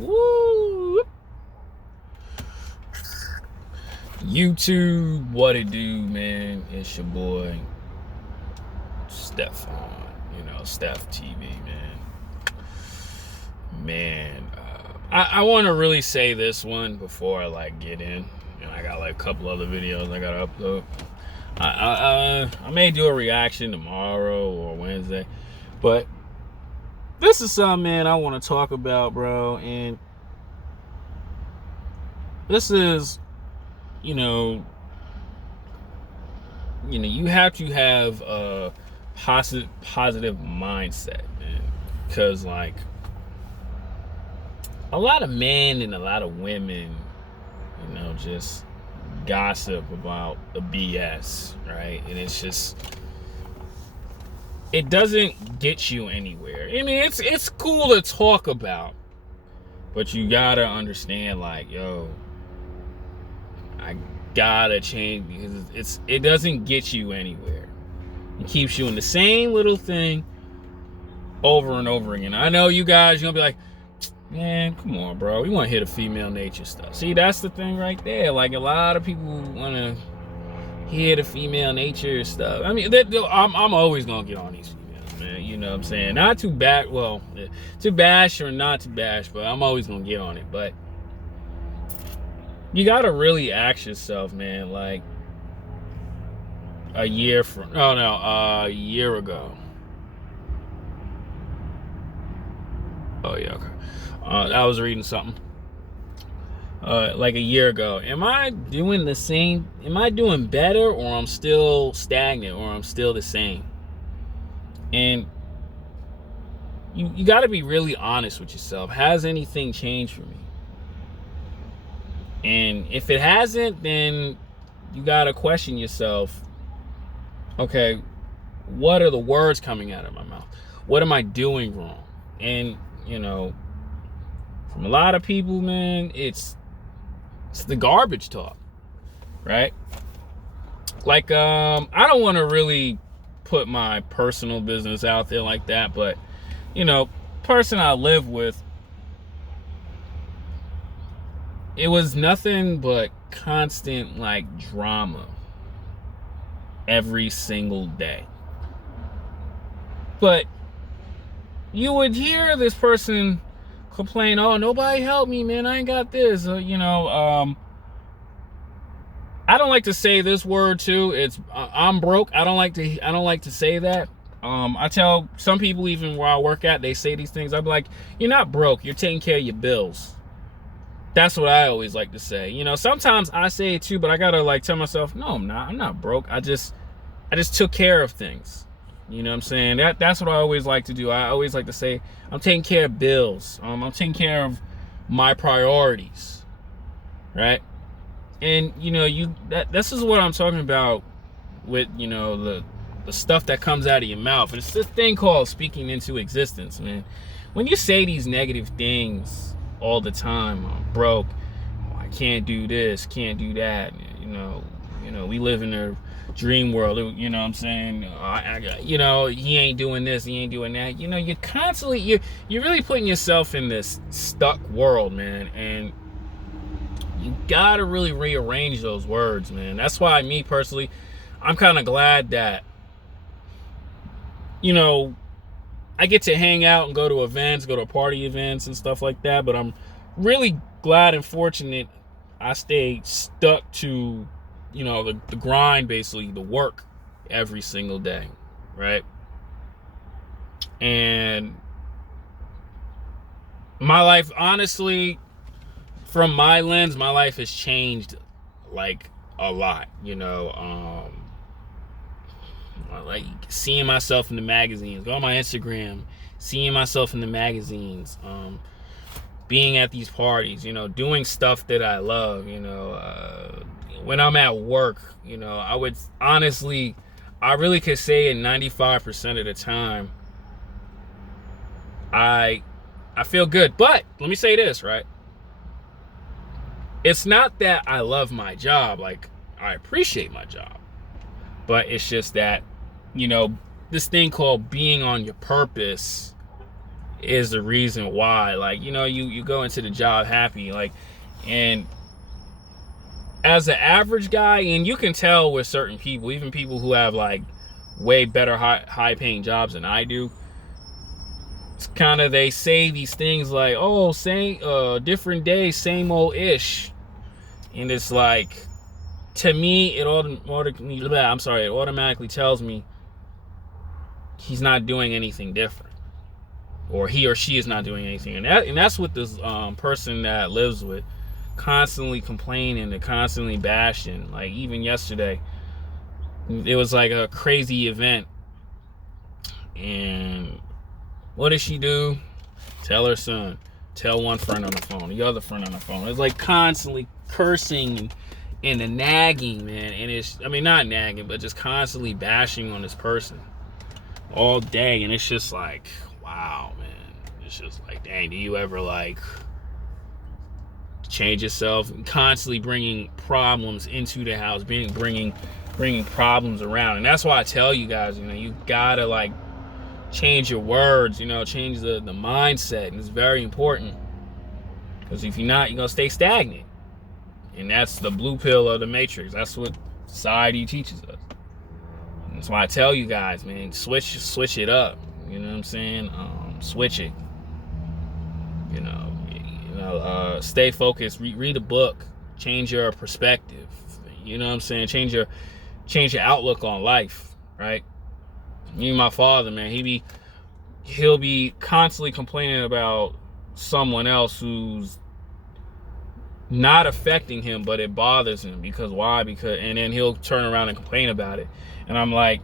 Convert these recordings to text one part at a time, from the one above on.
Woo! YouTube, what it do, man? It's your boy, Stefan. Steph TV, man. I want to really say this one before I get in. I got a couple other videos I gotta upload. I may do a reaction tomorrow or Wednesday, but this is something, man, I want to talk about, bro. And this is, you have to have a positive mindset, man, because a lot of men and a lot of women, just gossip about the BS, right? And it doesn't get you anywhere. I mean, it's cool to talk about, but you gotta understand, I gotta change, because it doesn't get you anywhere. It keeps you in the same little thing over and over again. I know you guys, you're gonna be like, man, come on, bro. We want to hear the female nature stuff. See, that's the thing right there. A lot of people want to hear the female nature stuff. I mean, I'm always gonna get on these females, man. You know what I'm saying? Not too bad. Well, to bash or not to bash, but I'm always gonna get on it. But you gotta really ask yourself, man. A year ago. Oh yeah, okay. I was reading something. A year ago. Am I doing the same? Am I doing better, or I'm still stagnant, or I'm still the same? And you got to be really honest with yourself. Has anything changed for me? And if it hasn't, then you got to question yourself. Okay, what are the words coming out of my mouth? What am I doing wrong? And, from a lot of people, man, it's the garbage talk, right? I don't want to really put my personal business out there like that, but, person I live with, it was nothing but constant, drama every single day. But you would hear this person complain, oh, nobody helped me, man, I ain't got this. I don't like to say this word too. It's I'm broke. I don't like to say that. I tell some people, even where I work at, they say these things. I'm like, you're not broke, you're taking care of your bills. That's what I always like to say. Sometimes I say it too, but I gotta tell myself, no, I'm not broke. I just took care of things. You know what I'm saying? That's what I always like to do. I always like to say, I'm taking care of bills. I'm taking care of my priorities, right? And this is what I'm talking about with the stuff that comes out of your mouth. It's this thing called speaking into existence, man. When you say these negative things all the time, I'm broke, I can't do this, can't do that. We live in a dream world. You know what I'm saying? He ain't doing this, he ain't doing that. You're constantly you're really putting yourself in this stuck world, man. And you gotta really rearrange those words, man. That's why me personally, I'm kind of glad that I get to hang out and go to events, go to party events and stuff like that. But I'm really glad and fortunate I stayed stuck to the grind, basically the work every single day, right? And my life, honestly, from my lens, my life has changed a lot. Seeing myself in the magazines, go on my Instagram, seeing myself in the magazines, being at these parties, doing stuff that I love, when I'm at work, I would honestly, I really could say in 95% of the time, I feel good. But let me say this, right? It's not that I love my job, I appreciate my job, but it's just that, this thing called being on your purpose is the reason why. Like, you know, you go into the job happy, like, and as an average guy, and you can tell with certain people, even people who have like way better high paying jobs than I do, it's kind of, they say these things like, oh, same different day, same old ish. And it's like, to me, it automatically tells me he's not doing anything different, or he or she is not doing anything. And that's what this person that lives with, constantly complaining and constantly bashing. Like, even yesterday, it was like a crazy event, and what did she do? Tell her son, tell one friend on the phone, the other friend on the phone. It's like constantly cursing and nagging, man. And it's, I mean, not nagging, but just constantly bashing on this person all day. And it's just like, wow, man. It's just like, dang, do you ever like change yourself? And constantly bringing problems into the house, bringing problems around. And that's why I tell you guys, you know, you gotta like change your words, you know, change the mindset. And it's very important, because if you're not, you're gonna stay stagnant. And that's the blue pill of the matrix. That's what society teaches us. And that's why I tell you guys, man, switch it up. You know what I'm saying? Switch it. You know, stay focused. Read a book. Change your perspective. You know what I'm saying? Change your outlook on life. Right? Even my father, man, he'll be constantly complaining about someone else who's not affecting him, but it bothers him. Because why? And then he'll turn around and complain about it. And I'm like,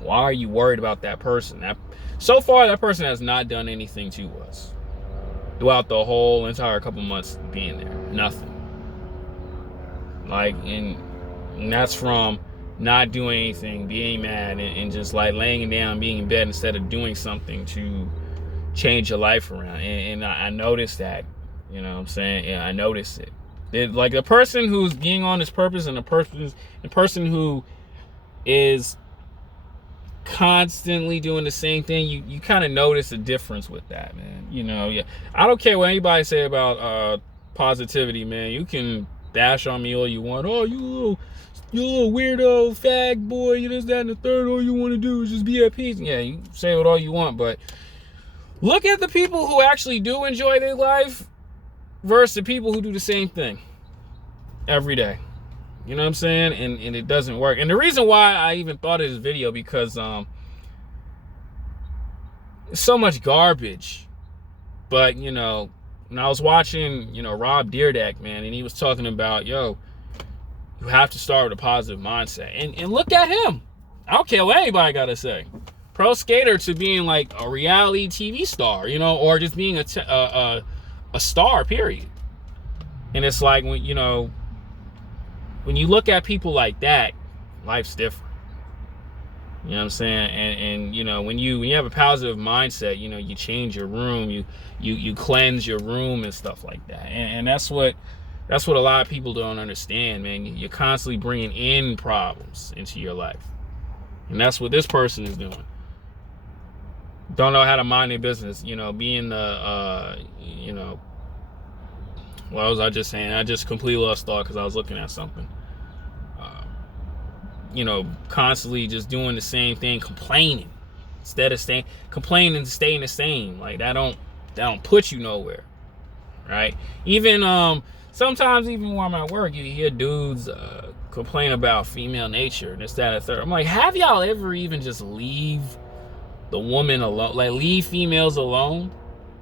why are you worried about that person? So far, that person has not done anything to us throughout the whole entire couple months being there. Nothing. Like, and that's from not doing anything, being mad, and just like laying down, being in bed instead of doing something to change your life around. And I noticed that. You know what I'm saying? Yeah, I noticed it. Like, the person who's being on this purpose, and the person who is constantly doing the same thing, you kind of notice a difference with that, man. You know, yeah. I don't care what anybody say about positivity, man. You can bash on me all you want. Oh, you little weirdo, fag boy, you this, that, and the third. All you want to do is just be at peace. Yeah, you say it all you want, but look at the people who actually do enjoy their life versus the people who do the same thing every day. You know what I'm saying? And it doesn't work. And the reason why I even thought of this video, because so much garbage. But, you know, when I was watching, you know, Rob Dyrdek, man, and he was talking about, yo, you have to start with a positive mindset. And look at him. I don't care what anybody got to say. Pro skater to being like a reality TV star, you know, or just being a star, period. And it's like, when, you know, when you look at people like that, life's different. You know what I'm saying? And you know, when you have a positive mindset, you know, you change your room, you cleanse your room and stuff like that. And that's what a lot of people don't understand, man. You're constantly bringing in problems into your life. And that's what this person is doing. Don't know how to mind their business, you know, being the, you know, what was I just saying? I just completely lost thought because I was looking at something. You know, constantly just doing the same thing, complaining instead of staying the same. Like, that don't put you nowhere, right? Even sometimes, even while I'm at work, you hear dudes complain about female nature and this, that, and the third. I'm like, have y'all ever even just leave the woman alone, like leave females alone,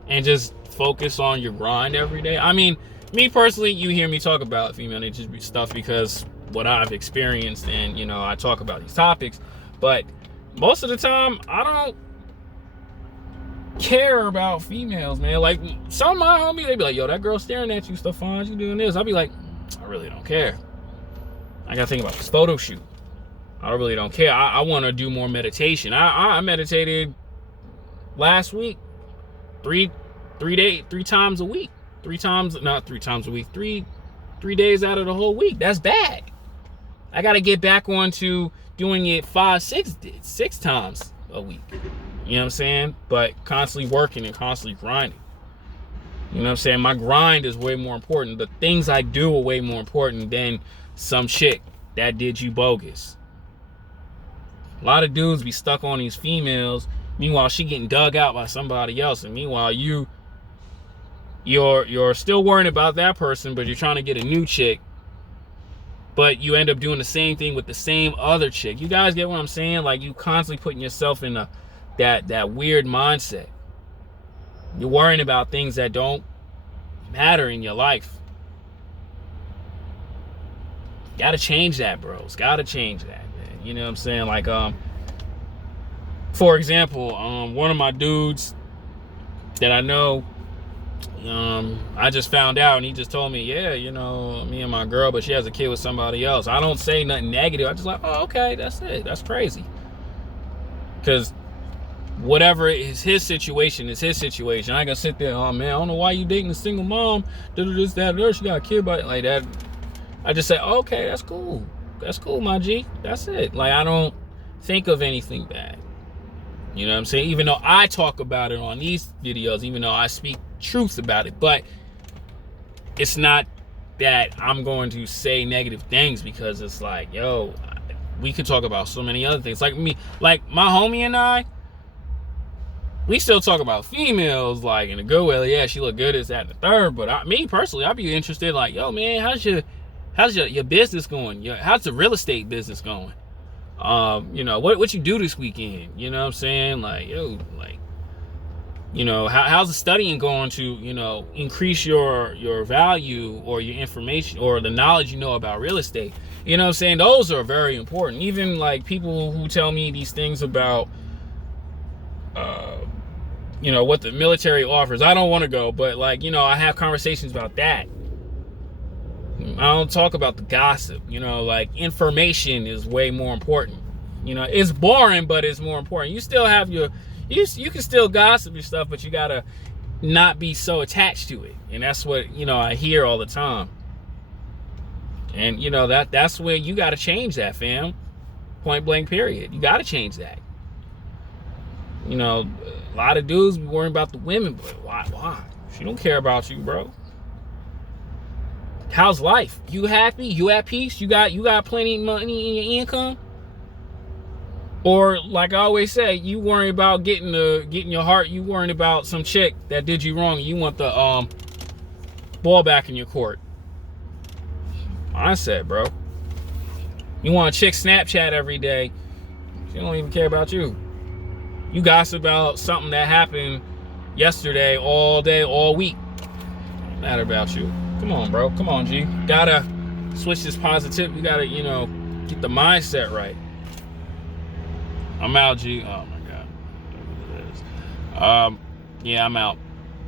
and just focus on your grind every day? I mean, me personally, you hear me talk about female nature stuff because what I've experienced, and, you know, I talk about these topics, but most of the time I don't care about females, man. Like, some of my homies, they be like, yo, that girl staring at you, Stefan, you doing this. I'll be like, I really don't care. I gotta think about this photo shoot. I really don't care. I want to do more meditation. I meditated last week, three times a week. 3 days out of the whole week. That's bad. I got to get back on to doing it 5, 6 times a week. You know what I'm saying? But constantly working and constantly grinding. You know what I'm saying? My grind is way more important. The things I do are way more important than some chick that did you bogus. A lot of dudes be stuck on these females. Meanwhile, she getting dug out by somebody else. And meanwhile, you're still worrying about that person, but you're trying to get a new chick. But you end up doing the same thing with the same other chick. You guys get what I'm saying? Like, you constantly putting yourself in that weird mindset. You're worrying about things that don't matter in your life. Gotta change that, bros. Gotta change that, man. You know what I'm saying? Like, for example, one of my dudes that I know, I just found out, and he just told me, yeah, you know, me and my girl, but she has a kid with somebody else. I don't say nothing negative. I just like, oh, okay, that's it. That's crazy. Because whatever is his situation is his situation. I can sit there, oh man, I don't know why you dating a single mom. This, that, she got a kid, but like that. I just say, okay, that's cool. That's cool, my G. That's it. Like, I don't think of anything bad. You know what I'm saying? Even though I talk about it on these videos, even though I speak truth about it, but it's not that I'm going to say negative things, because it's like, yo, we could talk about so many other things. Like me, like my homie and I, we still talk about females, like in a good way. Yeah, she look good, is that and the third. But me personally, I'd be interested, like, yo, man, how's your business going? How's the real estate business going? You know, what you do this weekend? You know what I'm saying? Like, yo, like, you know, how's the studying going to, you know, increase your value or your information or the knowledge you know about real estate? You know what I'm saying? Those are very important. Even like people who tell me these things about, you know, what the military offers. I don't want to go, but like, you know, I have conversations about that. I don't talk about the gossip. You know, like, information is way more important. You know, it's boring, but it's more important. You still have you can still gossip your stuff, but you gotta not be so attached to it. And that's what, you know, I hear all the time. And you know, that's where you gotta change that, fam. Point blank period. You gotta change that. You know, a lot of dudes be worrying about the women, but why? She don't care about you, bro. How's life? You happy? You at peace? You got plenty of money in your income? Or like I always say, you worrying about getting your heart. You worrying about some chick that did you wrong. You want the ball back in your court. Mindset, bro. You want a chick Snapchat every day. She don't even care about you. You gossip about something that happened yesterday, all day, all week. Don't matter about you. Come on, bro. Come on, G. Gotta switch this positive. You gotta, you know, get the mindset right. I'm out, G. Oh my God. Yeah, I'm out.